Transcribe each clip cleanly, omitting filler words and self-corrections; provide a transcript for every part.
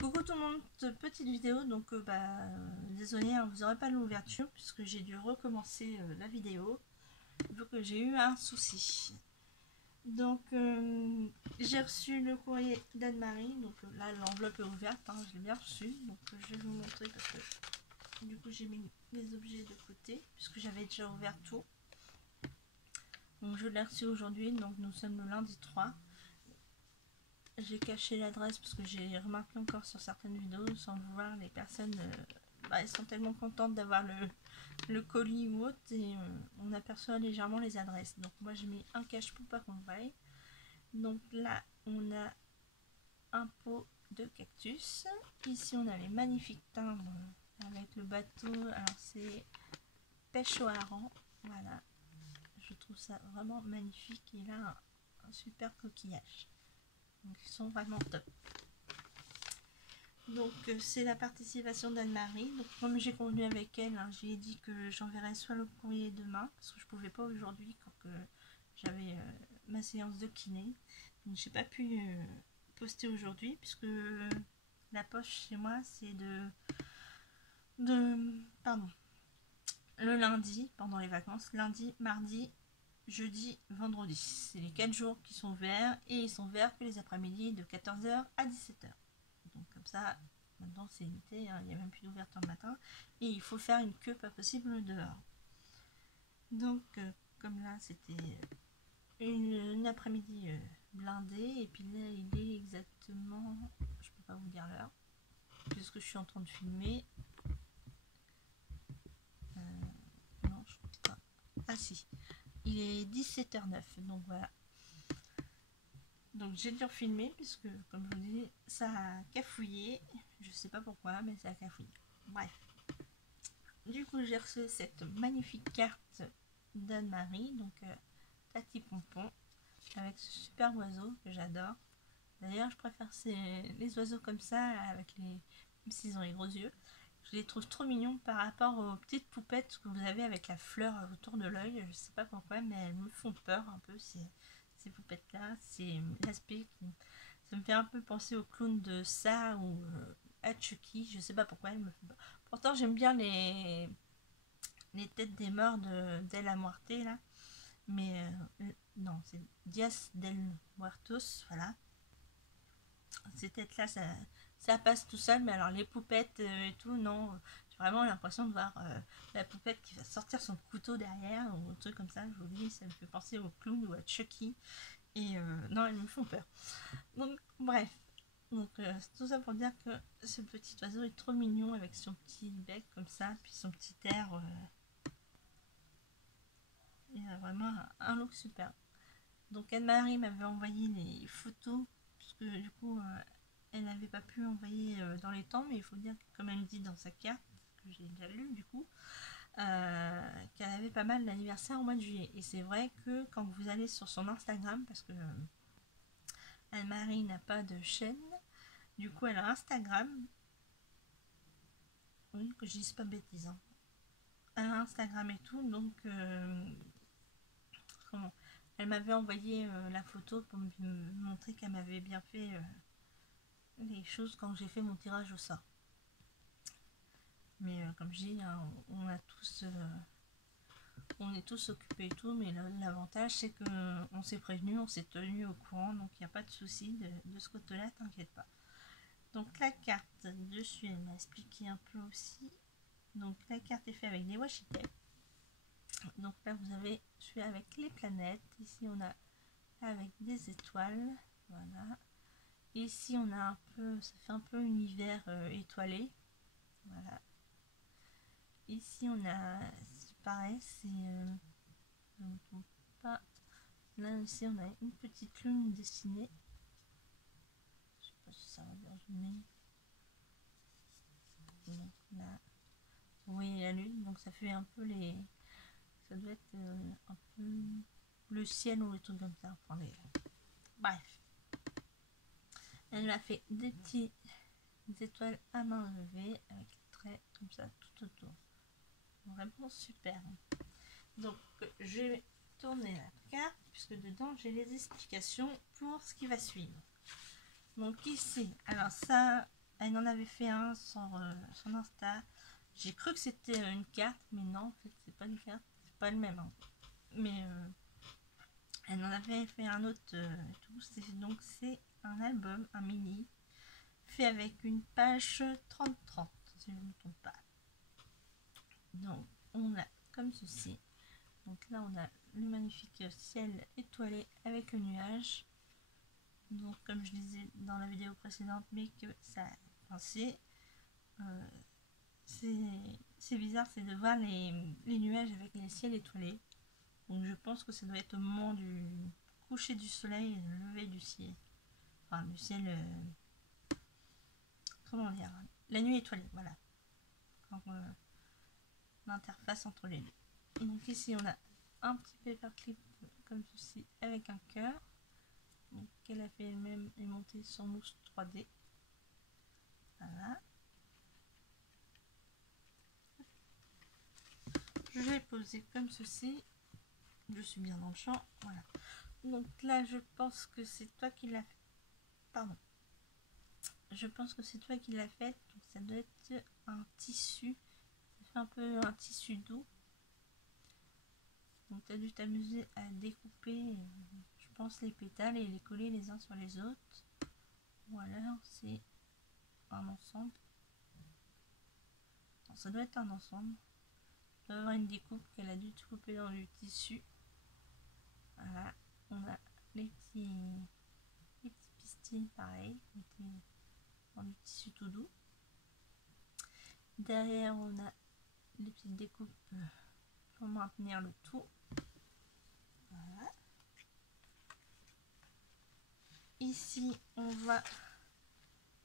Coucou tout le monde, petite vidéo, donc désolé, hein, vous n'aurez pas l'ouverture puisque j'ai dû recommencer la vidéo vu que j'ai eu un souci. Donc j'ai reçu le courrier d'Anne-Marie, donc là l'enveloppe est ouverte, hein, je l'ai bien reçu, donc je vais vous montrer parce que du coup j'ai mis les objets de côté puisque j'avais déjà ouvert tout. Donc je l'ai reçu aujourd'hui, donc nous sommes le lundi 3. J'ai caché l'adresse parce que j'ai remarqué encore sur certaines vidéos, sans le voir, les personnes elles sont tellement contentes d'avoir le colis ou autre et on aperçoit légèrement les adresses. Donc moi j'ai mis un cache pour pas qu'on le voie. Donc là on a un pot de cactus. Ici on a les magnifiques timbres avec le bateau. Alors c'est pêche au hareng. Voilà, je trouve ça vraiment magnifique. Et là un super coquillage. Donc ils sont vraiment top. Donc c'est la participation d'Anne-Marie. Donc comme j'ai convenu avec elle, hein, j'ai dit que j'enverrais soit le courrier demain, parce que je pouvais pas aujourd'hui quand j'avais ma séance de kiné. Donc j'ai pas pu poster aujourd'hui, puisque la poche chez moi c'est pardon, le lundi, pendant les vacances, lundi, mardi, jeudi, vendredi. C'est les 4 jours qui sont ouverts, et ils sont ouverts que les après-midi de 14h à 17h. Donc comme ça, maintenant c'est limité, hein, il n'y a même plus d'ouverture le matin. Et il faut faire une queue pas possible dehors. Donc comme là c'était une après-midi blindée. Et puis là il est exactement, je peux pas vous dire l'heure, puisque je suis en train de filmer. Non, je crois pas. Ah si, il est 17h09, donc voilà. Donc j'ai dû refilmer puisque, comme je vous dis, ça a cafouillé. Je sais pas pourquoi, mais ça a cafouillé. Bref. Du coup, j'ai reçu cette magnifique carte d'Anne-Marie, donc Tati Pompon, avec ce super oiseau que j'adore. D'ailleurs, je préfère les oiseaux comme ça, avec les, même s'ils ont les gros yeux. Je les trouve trop mignons par rapport aux petites poupettes que vous avez avec la fleur autour de l'œil. Je sais pas pourquoi, mais elles me font peur un peu, ces poupettes-là. C'est l'aspect qui... Ça me fait un peu penser au clown de ça ou à Chucky. Je sais pas pourquoi, elles me font peur. Pourtant, j'aime bien les têtes des morts d'El Muerte, là. Mais non, c'est Dias del Muertos, voilà. Ces têtes-là, ça passe tout seul, mais alors les poupettes et tout, non. J'ai vraiment l'impression de voir la poupette qui va sortir son couteau derrière ou un truc comme ça. Je vous dis, ça me fait penser au clown ou à Chucky. Et non, elles me font peur. Donc, bref. Donc, tout ça pour dire que ce petit oiseau est trop mignon avec son petit bec comme ça, puis son petit air. Il a vraiment un look super. Donc Anne-Marie m'avait envoyé les photos, puisque du coup elle n'avait pas pu envoyer dans les temps, mais il faut dire que, comme elle me dit dans sa carte, que j'ai déjà lu du coup, qu'elle avait pas mal d'anniversaire au mois de juillet. Et c'est vrai que quand vous allez sur son Instagram, parce que Anne-Marie n'a pas de chaîne, du coup elle a Instagram, oui, que je dise pas bêtise, hein. Elle a Instagram et tout, donc comment elle m'avait envoyé la photo pour me montrer qu'elle m'avait bien fait les choses quand j'ai fait mon tirage au sort. Mais comme je dis, hein, on est tous occupés et tout, mais l'avantage c'est qu'on s'est prévenu, on s'est tenu au courant, donc il n'y a pas de souci de ce côté-là, t'inquiète pas. Donc la carte dessus, elle m'a expliqué un peu aussi. Donc la carte est faite avec des washi tape. Donc là vous avez celui avec les planètes. Ici on a avec des étoiles. Voilà. Ici on a un peu, ça fait un peu univers étoilé. Voilà. Ici on a, c'est pareil, c'est je ne me trompe pas. Là aussi on a une petite lune dessinée. Je sais pas si ça va bien zoomer. Donc là, vous voyez la lune, donc ça fait un peu les, ça doit être un peu le ciel ou les trucs comme ça. Attendez. Bref, elle m'a fait des petits étoiles à main levée avec des traits comme ça tout autour. Vraiment super. Donc je vais tourner la carte puisque dedans j'ai les explications pour ce qui va suivre. Donc ici, alors ça elle en avait fait un sur son Insta. J'ai cru que c'était une carte, mais non, en fait, c'est pas une carte, c'est pas le même. Hein. Mais elle en avait fait un autre et tout. Donc, c'est un album, un mini, fait avec une page 30-30, si je ne me trompe pas. Donc, on a comme ceci. Donc là, on a le magnifique ciel étoilé avec le nuage. Donc, comme je disais dans la vidéo précédente, mais que ça a pensé. C'est bizarre, c'est de voir les nuages avec les ciels étoilés. Donc je pense que ça doit être au moment du coucher du soleil et le lever du ciel. Enfin, du ciel... comment dire, la nuit étoilée, voilà. L'interface entre les deux. Et donc ici, on a un petit paperclip comme ceci avec un cœur. Donc qu'elle a fait elle-même et monté sur mousse 3D. Voilà. Je vais poser comme ceci. Je suis bien dans le champ. Voilà. Donc là, je pense que c'est toi qui l'as fait. Pardon. Je pense que c'est toi qui l'as fait. Donc ça doit être un tissu. Ça fait un peu un tissu doux. Donc tu as dû t'amuser à découper, je pense, les pétales et les coller les uns sur les autres. Ou alors c'est un ensemble. Non, ça doit être un ensemble. Il doit y avoir une découpe qu'elle a dû couper dans du tissu. Voilà. On a les petits pistils pareil, dans du tissu tout doux. Derrière, on a les petites découpes pour maintenir le tout. Voilà. Ici, on va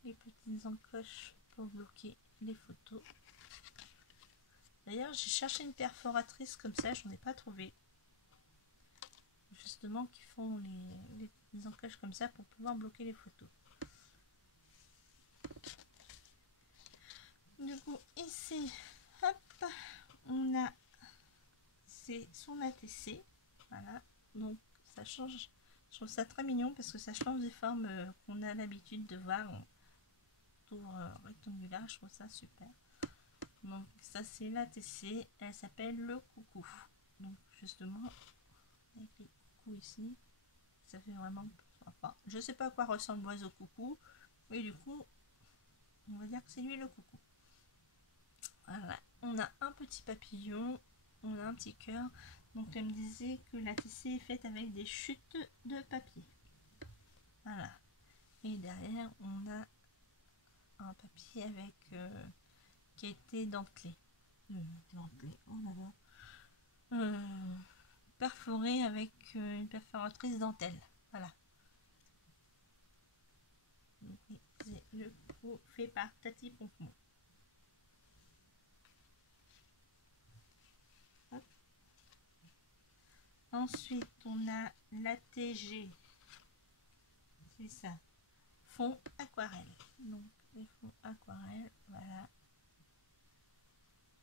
les petites encoches pour bloquer les photos. D'ailleurs, j'ai cherché une perforatrice comme ça, j'en ai pas trouvé. Justement, qui font les petites encoches comme ça pour pouvoir bloquer les photos. Du coup, ici, hop, on a c'est son ATC. Voilà, donc ça change. Je trouve ça très mignon parce que ça change des formes qu'on a l'habitude de voir en tour rectangulaire. Je trouve ça super. Donc ça c'est l'ATC, elle s'appelle le coucou. Donc justement, avec les coucous ici, ça fait vraiment... Enfin, je sais pas à quoi ressemble l'oiseau coucou, mais du coup, on va dire que c'est lui le coucou. Voilà, on a un petit papillon, on a un petit cœur. Donc elle me disait que l'ATC est faite avec des chutes de papier. Voilà. Et derrière, on a un papier avec qui a été dentelé. Perforé avec une perforatrice dentelle. Voilà. C'est le coup fait par Tati Pompon. Ensuite, on a l'ATG. C'est ça. Fond aquarelle. Donc, les fonds aquarelle, voilà.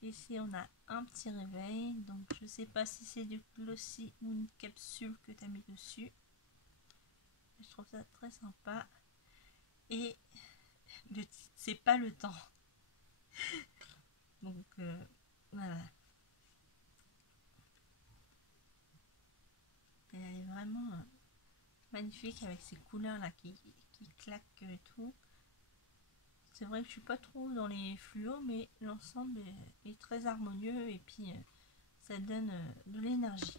Ici, on a un petit réveil. Donc, je sais pas si c'est du glossy ou une capsule que tu as mis dessus. Je trouve ça très sympa. Et le titre, c'est pas le temps. Donc, voilà. Elle est vraiment magnifique avec ces couleurs là qui claquent et tout. C'est vrai que je suis pas trop dans les fluos, mais l'ensemble est très harmonieux et puis ça donne de l'énergie.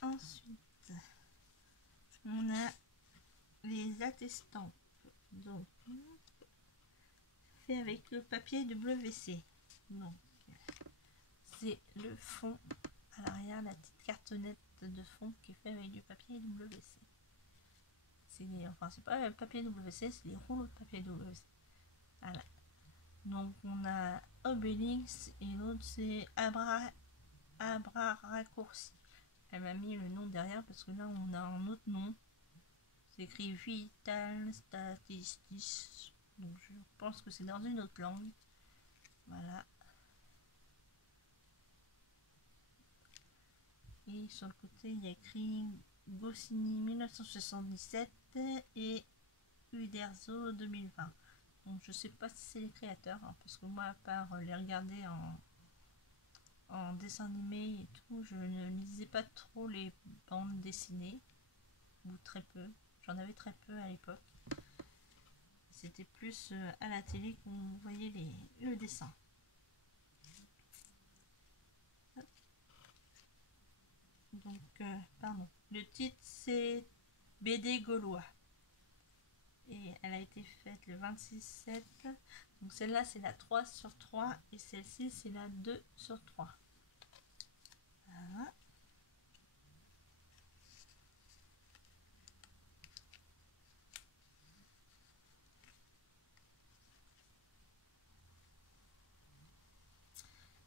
Ensuite, on a les attestants. Donc, fait avec le papier WC. Donc, c'est le fond à l'arrière, la petite cartonnette de fond qui est fait avec du papier WC. Enfin, c'est pas le papier WC, c'est les rouleaux de papier WC. Voilà. Donc, on a Obélix et l'autre c'est Abra Raccourci. Elle m'a mis le nom derrière parce que là, on a un autre nom. C'est écrit Vital Statistics. Donc, je pense que c'est dans une autre langue. Voilà. Et sur le côté, il y a écrit Goscinny 1977 et Uderzo 2020. Donc je sais pas si c'est les créateurs, hein, parce que moi à part les regarder en dessin animé et tout, je ne lisais pas trop les bandes dessinées, ou très peu. J'en avais très peu à l'époque. C'était plus à la télé qu'on voyait le dessin. Donc, pardon. Le titre c'est BD Gaulois. Et elle a été faite le 26/7. Donc celle-là c'est la 3/3 et celle-ci c'est la 2/3. Voilà.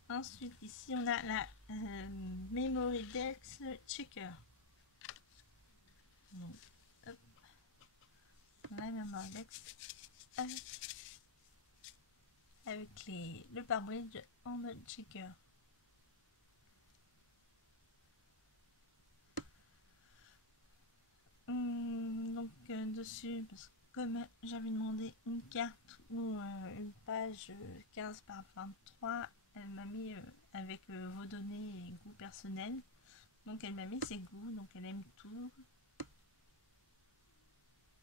Ensuite ici on a la Memory Dex Checker. Donc, hop. La Memory Dex avec le pare-brise en mode checker. Donc dessus, parce que comme j'avais demandé une carte ou une page 15 par 23, elle m'a mis avec vos données et goûts personnels. Donc elle m'a mis ses goûts, donc elle aime tout.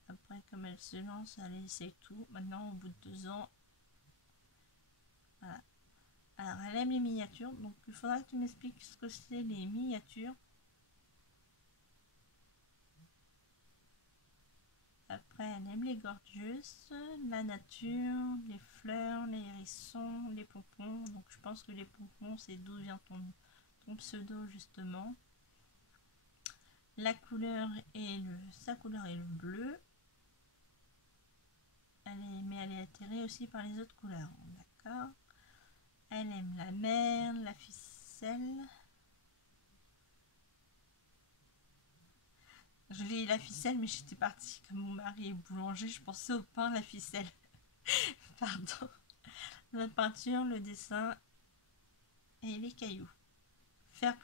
Après comme elle se lance, elle essaie tout. Maintenant au bout de 2 ans, voilà. Alors elle aime les miniatures, donc il faudra que tu m'expliques ce que c'est les miniatures. Après, elle aime les gorgeous, la nature, les fleurs, les hérissons, les pompons. Donc, je pense que les pompons, c'est d'où vient ton pseudo, justement. La couleur et sa couleur est le bleu. Mais elle est attirée aussi par les autres couleurs. D'accord. Elle aime la mer, la ficelle. Je lis la ficelle, mais j'étais partie comme mon mari est boulanger, je pensais au pain, la ficelle. Pardon. La peinture, le dessin et les cailloux. Faire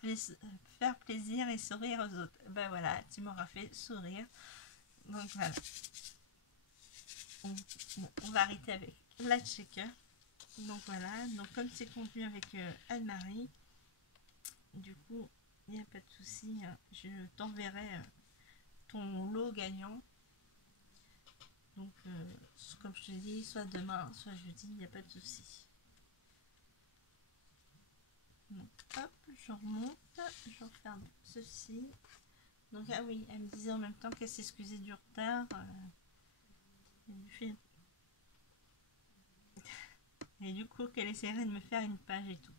plaisir et sourire aux autres. Ben voilà, tu m'auras fait sourire. Donc voilà. On va arrêter avec la checker. Donc voilà. Donc comme c'est conduit avec Anne-Marie, du coup, il n'y a pas de souci. Hein, je t'enverrai ton lot gagnant. Donc comme je te dis, soit demain, soit jeudi, il n'y a pas de souci. Donc hop, je remonte, je referme ceci. Donc ah oui, elle me disait en même temps qu'elle s'excusait du retard. Et du coup qu'elle essaierait de me faire une page et tout.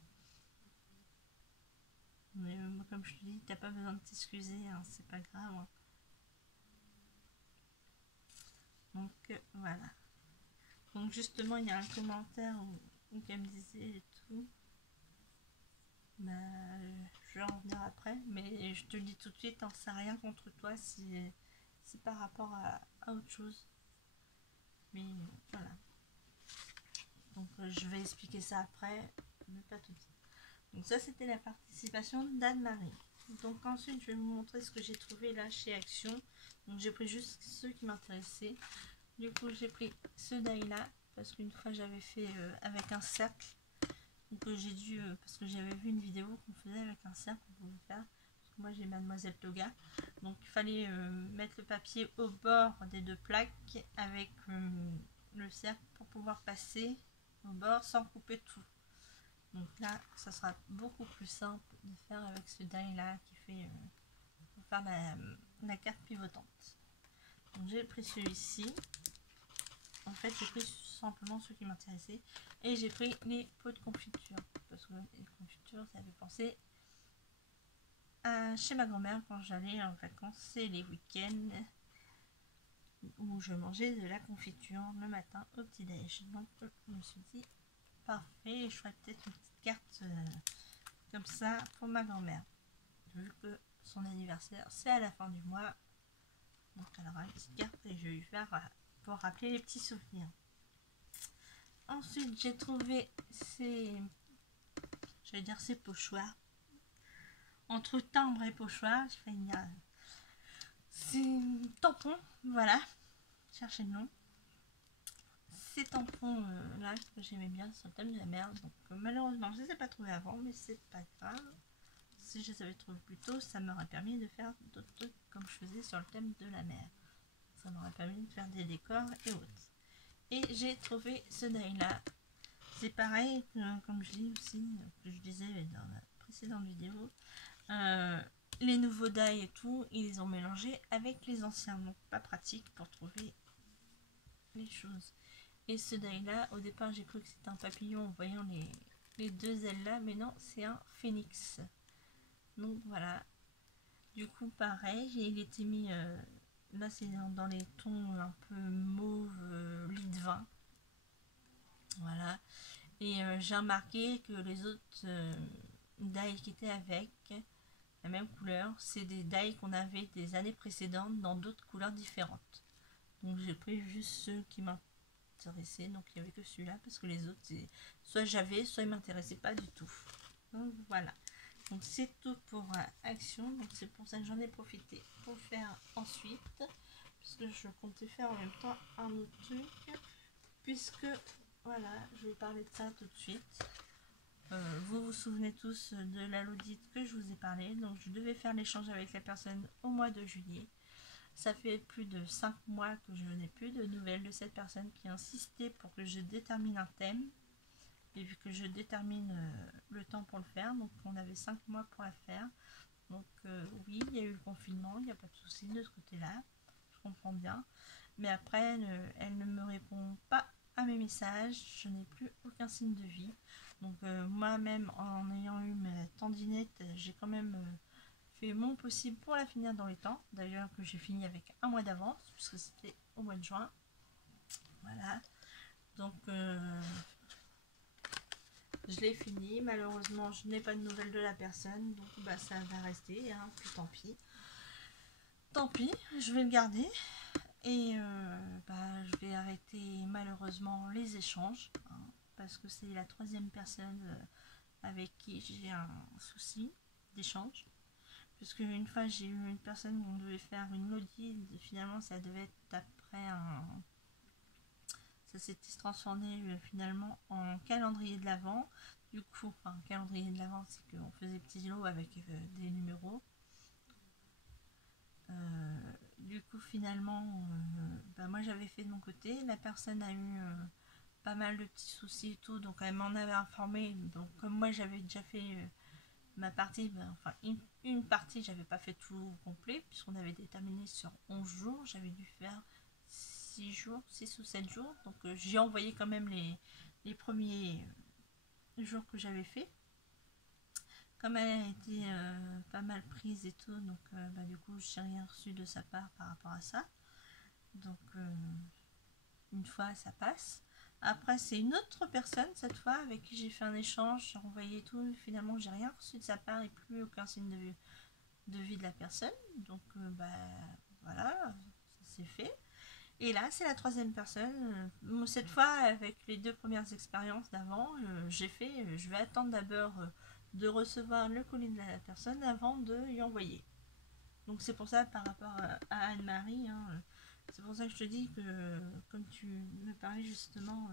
Mais comme je te dis, t'as pas besoin de t'excuser, hein, c'est pas grave. Hein. Donc voilà. Donc justement, il y a un commentaire où elle me disait et tout. Bah, je vais en revenir après, mais je te le dis tout de suite, hein, c'est rien contre toi si c'est par rapport à autre chose. Mais voilà. Donc je vais expliquer ça après, mais pas tout de suite. Donc ça c'était la participation d'Anne-Marie. Donc ensuite je vais vous montrer ce que j'ai trouvé là chez Action. Donc j'ai pris juste ceux qui m'intéressaient. Du coup j'ai pris ce die là, parce qu'une fois j'avais fait avec un cercle. Donc j'ai dû, parce que j'avais vu une vidéo qu'on faisait avec un cercle, on pouvait faire. Parce que moi j'ai Mademoiselle Toga. Donc il fallait mettre le papier au bord des deux plaques avec le cercle pour pouvoir passer au bord sans couper tout. Donc là, ça sera beaucoup plus simple de faire avec ce die là qui fait pour faire la carte pivotante. Donc j'ai pris celui-ci. En fait, j'ai pris simplement ceux qui m'intéressaient et j'ai pris les pots de confiture parce que les confitures, ça fait penser à chez ma grand-mère quand j'allais en vacances et les week-ends où je mangeais de la confiture le matin au petit-déj. Donc je me suis dit parfait, je ferai peut-être une petite carte comme ça pour ma grand-mère vu que son anniversaire c'est à la fin du mois. Donc elle aura une petite carte et je vais lui faire pour rappeler les petits souvenirs. Ensuite j'ai trouvé ces pochoirs entre timbre et pochoir. tampons, voilà, cherchez le nom. Ces tampons là que j'aimais bien sur le thème de la mer, donc malheureusement je ne les ai pas trouvés avant, mais c'est pas grave. Si je les avais trouvés plus tôt, ça m'aurait permis de faire d'autres trucs comme je faisais sur le thème de la mer. Ça m'aurait permis de faire des décors et autres. Et j'ai trouvé ce die là. C'est pareil, comme je dis aussi, que je disais dans la précédente vidéo. Les nouveaux die et tout, ils les ont mélangés avec les anciens. Donc pas pratique pour trouver les choses. Et ce die là, au départ j'ai cru que c'était un papillon en voyant les deux ailes là, mais non, c'est un phénix. Donc voilà. Du coup pareil, il était mis, là c'est dans les tons un peu mauve, lit de vin. Voilà. Et j'ai remarqué que les autres die qui étaient avec la même couleur, c'est des die qu'on avait des années précédentes dans d'autres couleurs différentes. Donc j'ai pris juste ceux qui m'intéressaient, donc il n'y avait que celui-là parce que les autres, soit j'avais, soit ils ne m'intéressaient pas du tout. Donc voilà. Donc c'est tout pour Action, donc c'est pour ça que j'en ai profité pour faire ensuite, puisque je comptais faire en même temps un autre truc, puisque voilà, je vais parler de ça tout de suite. Vous vous souvenez tous de la l'audit que je vous ai parlé, donc je devais faire l'échange avec la personne au mois de juillet. Ça fait plus de 5 mois que je n'ai plus de nouvelles de cette personne qui insistait pour que je détermine un thème. Et vu que je détermine le temps pour le faire, donc on avait 5 mois pour la faire. Donc oui, il y a eu le confinement, il n'y a pas de souci de ce côté-là, je comprends bien. Mais après, elle ne me répond pas à mes messages, je n'ai plus aucun signe de vie. Donc moi-même, en ayant eu ma tendinette, j'ai quand même fait mon possible pour la finir dans les temps. D'ailleurs que j'ai fini avec un mois d'avance, puisque c'était au mois de juin. Voilà. Donc je l'ai fini. Malheureusement, je n'ai pas de nouvelles de la personne, donc bah, ça va rester, hein, puis tant pis. Tant pis, je vais le garder. Et bah, je vais arrêter malheureusement les échanges, hein, parce que c'est la troisième personne avec qui j'ai un souci d'échange. Puisque une fois j'ai eu une personne où on devait faire une audit, finalement ça devait être après un... Ça s'était transformé finalement en calendrier de l'Avent. Du coup, enfin calendrier de l'Avent, c'est qu'on faisait petits lots avec des numéros. Du coup finalement bah, moi j'avais fait de mon côté, la personne a eu pas mal de petits soucis et tout, donc elle m'en avait informé. Donc comme moi j'avais déjà fait ma partie, ben, enfin une partie, j'avais pas fait tout complet puisqu'on avait déterminé sur 11 jours, j'avais dû faire 6 jours, 6 ou 7 jours, donc j'ai envoyé quand même les premiers jours que j'avais fait. Comme elle a été pas mal prise et tout, donc bah, du coup j'ai rien reçu de sa part par rapport à ça. Donc une fois ça passe. Après c'est une autre personne cette fois avec qui j'ai fait un échange, j'ai envoyé tout, finalement j'ai rien reçu de sa part et plus aucun signe de vie de la personne. Donc bah voilà, ça s'est fait. Et là c'est la troisième personne. Cette fois avec les deux premières expériences d'avant, j'ai fait, je vais attendre d'abord de recevoir le colis de la personne avant de lui envoyer. Donc c'est pour ça par rapport à Anne-Marie, hein, c'est pour ça que je te dis que comme tu me parlais justement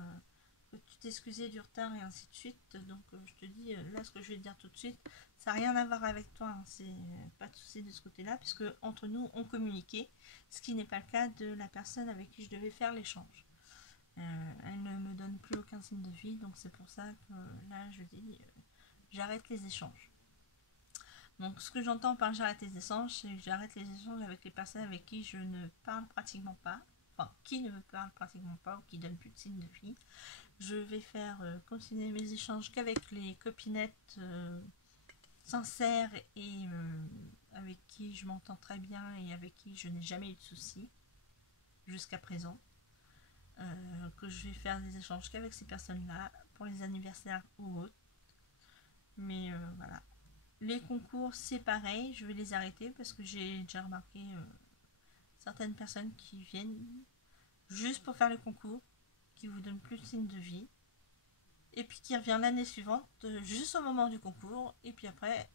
que tu t'excusais du retard et ainsi de suite, donc je te dis là ce que je vais te dire tout de suite, ça n'a rien à voir avec toi, hein, c'est pas de souci de ce côté-là, puisque entre nous on communiquait, ce qui n'est pas le cas de la personne avec qui je devais faire l'échange. Elle ne me donne plus aucun signe de vie, donc c'est pour ça que là je dis j'arrête les échanges. Donc ce que j'entends par j'arrête les échanges, c'est que j'arrête les échanges avec les personnes avec qui je ne parle pratiquement pas, enfin qui ne me parle pratiquement pas ou qui donnent plus de signes de vie. Je vais faire continuer mes échanges qu'avec les copinettes sincères et avec qui je m'entends très bien et avec qui je n'ai jamais eu de soucis jusqu'à présent. Que je vais faire des échanges qu'avec ces personnes-là pour les anniversaires ou autres. Mais voilà. Les concours, c'est pareil, je vais les arrêter parce que j'ai déjà remarqué certaines personnes qui viennent juste pour faire le concours, qui vous donnent plus de signe de vie, et puis qui revient l'année suivante, juste au moment du concours, et puis après,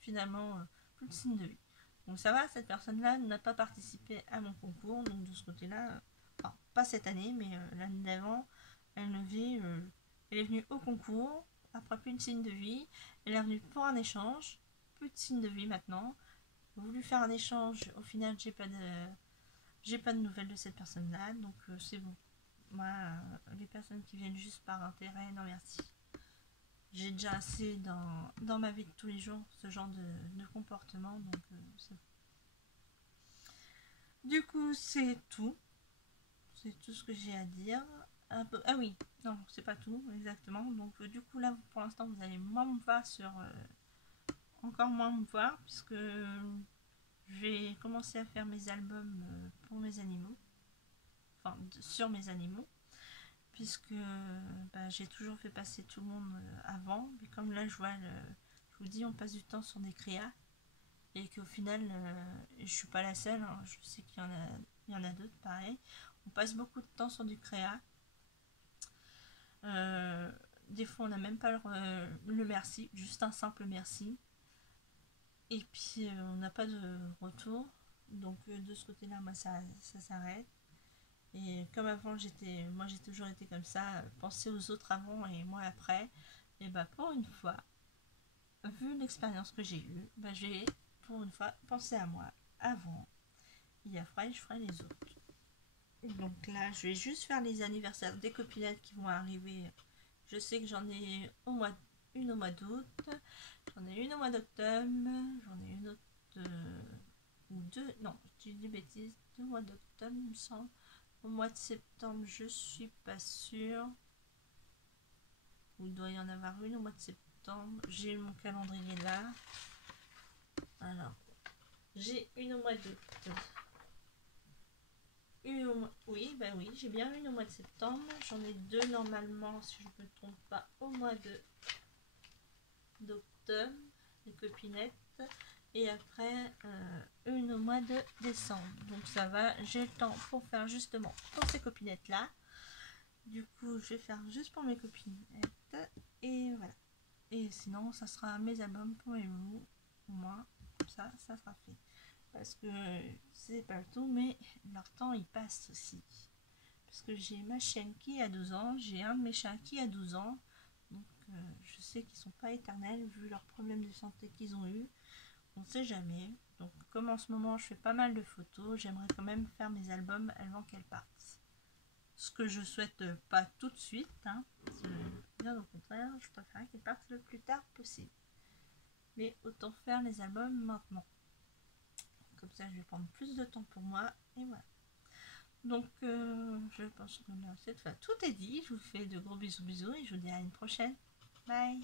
finalement, plus de signe de vie. Donc ça va, cette personne-là n'a pas participé à mon concours, donc de ce côté-là, enfin pas cette année, mais l'année d'avant, elle est venue au concours, après plus de signe de vie, elle est venue pour un échange, plus de signe de vie maintenant, voulu faire un échange, au final j'ai pas de nouvelles de cette personne-là, donc c'est bon. Moi, les personnes qui viennent juste par intérêt, non merci. J'ai déjà assez dans ma vie de tous les jours ce genre de comportement, donc c'est bon. Du coup, c'est tout. C'est tout ce que j'ai à dire. Ah oui, non, c'est pas tout, exactement. Donc, du coup, là, pour l'instant, vous allez moins me voir sur. Encore moins me voir, puisque je vais commencer à faire mes albums pour mes animaux. Enfin, sur mes animaux. Puisque bah, j'ai toujours fait passer tout le monde avant. Mais comme là, je vois, je vous dis, on passe du temps sur des créas. Et qu'au final, je suis pas la seule. Hein, je sais qu'il y en a d'autres pareil. On passe beaucoup de temps sur du créa. Des fois, on n'a même pas le merci, juste un simple merci. Et puis, on n'a pas de retour. Donc, de ce côté-là, moi, ça s'arrête. Et comme avant, moi, j'ai toujours été comme ça, penser aux autres avant et moi après. Et bah, pour une fois, vu l'expérience que j'ai eue, bah, j'ai pour une fois pensé à moi avant. Et après, je ferai les autres. Donc là, je vais juste faire les anniversaires des copinettes qui vont arriver. Je sais que j'en ai une au mois d'août, j'en ai une au mois d'octobre, j'en ai une autre ou deux, non, je dis des bêtises, deux mois d'octobre, il me semble. Au mois de septembre, je suis pas sûre. Ou il doit y en avoir une au mois de septembre. J'ai mon calendrier là. Alors, j'ai une au mois d'août. Oui, bah oui, j'ai bien une au mois de septembre. J'en ai deux normalement, si je ne me trompe pas, au mois d'octobre, les copinettes. Et après, une au mois de décembre. Donc ça va, j'ai le temps pour faire justement pour ces copinettes-là. Du coup, je vais faire juste pour mes copinettes. Et voilà. Et sinon, ça sera mes albums pour vous. Pour moi, comme ça sera fait. Parce que c'est pas le tout, mais leur temps il passe aussi. Parce que j'ai ma chienne qui a 12 ans, j'ai un de mes chats qui a 12 ans, donc je sais qu'ils sont pas éternels vu leurs problèmes de santé qu'ils ont eu. On ne sait jamais. Donc comme en ce moment je fais pas mal de photos, j'aimerais quand même faire mes albums avant qu'elles partent. Ce que je souhaite pas tout de suite, hein. Bien au contraire, je préfère qu'elles partent le plus tard possible. Mais autant faire les albums maintenant. Comme ça, je vais prendre plus de temps pour moi. Et voilà. Donc, je pense que là, cette fois, tout est dit. Je vous fais de gros bisous et je vous dis à une prochaine. Bye!